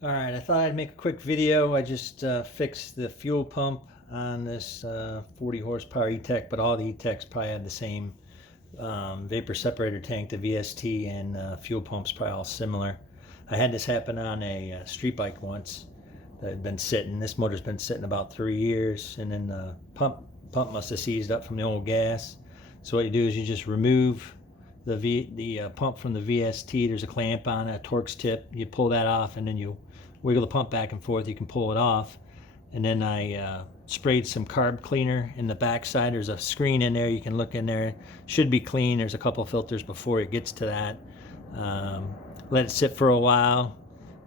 All right, I thought I'd make a quick video. I just fixed the fuel pump on this 40 horsepower E-tec, but all the E-tecs probably had the same vapor separator tank, the VST, and fuel pumps probably all similar. I had this happen on a street bike once that had been sitting. This motor's been sitting about 3 years, and then the pump must have seized up from the old gas. So what you do is you just remove the pump from the VST. There's a clamp on it, a Torx tip. You pull that off, and then you wiggle the pump back and forth. You can pull it off. And then I sprayed some carb cleaner in the backside. There's a screen in there. You can look in there. Should be clean. There's a couple filters before it gets to that. Let it sit for a while,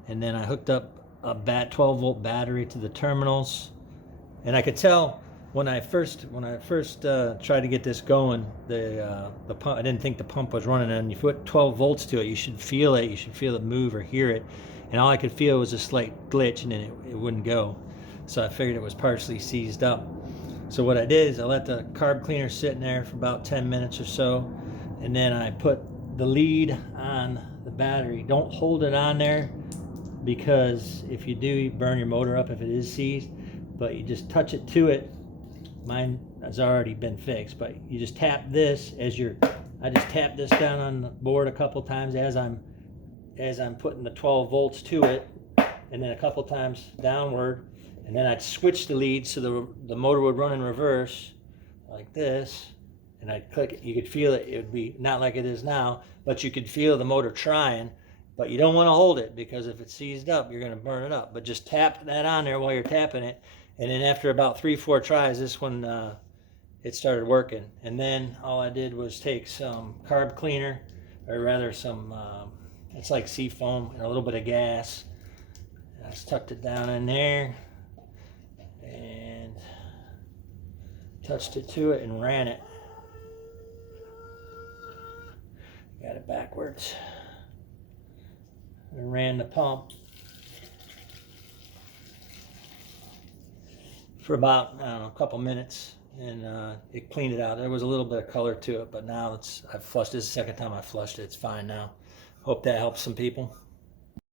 and then I hooked up a 12-volt battery to the terminals. And I could tell when I first tried to get this going, the pump, I didn't think the pump was running, and you put 12 volts to it, you should feel it. You should feel it move or hear it. And all I could feel was a slight glitch, and then it wouldn't go. So I figured it was partially seized up. So what I did is I let the carb cleaner sit in there for about 10 minutes or so, and then I put the lead on the battery. Don't hold it on there, because if you do, you burn your motor up if it is seized. But you just touch it to it. Mine has already been fixed, but you just tap this I just tap this down on the board a couple times as I'm putting the 12 volts to it, and then a couple times downward, and then I'd switch the lead so the motor would run in reverse like this, and I'd click it. You could feel it. It would be not like it is now, but you could feel the motor trying. But you don't want to hold it, because if it's seized up, you're going to burn it up. But just tap that on there while you're tapping it, and then after about 3-4 tries, this one it started working. And then all I did was take some carb cleaner, or rather some it's like sea foam, and a little bit of gas. And I just tucked it down in there and touched it to it and ran it. Got it backwards. And ran the pump for about, I don't know, a couple minutes, and it cleaned it out. There was a little bit of color to it, but now I've flushed. This is the second time I flushed it. It's fine now. Hope that helps some people.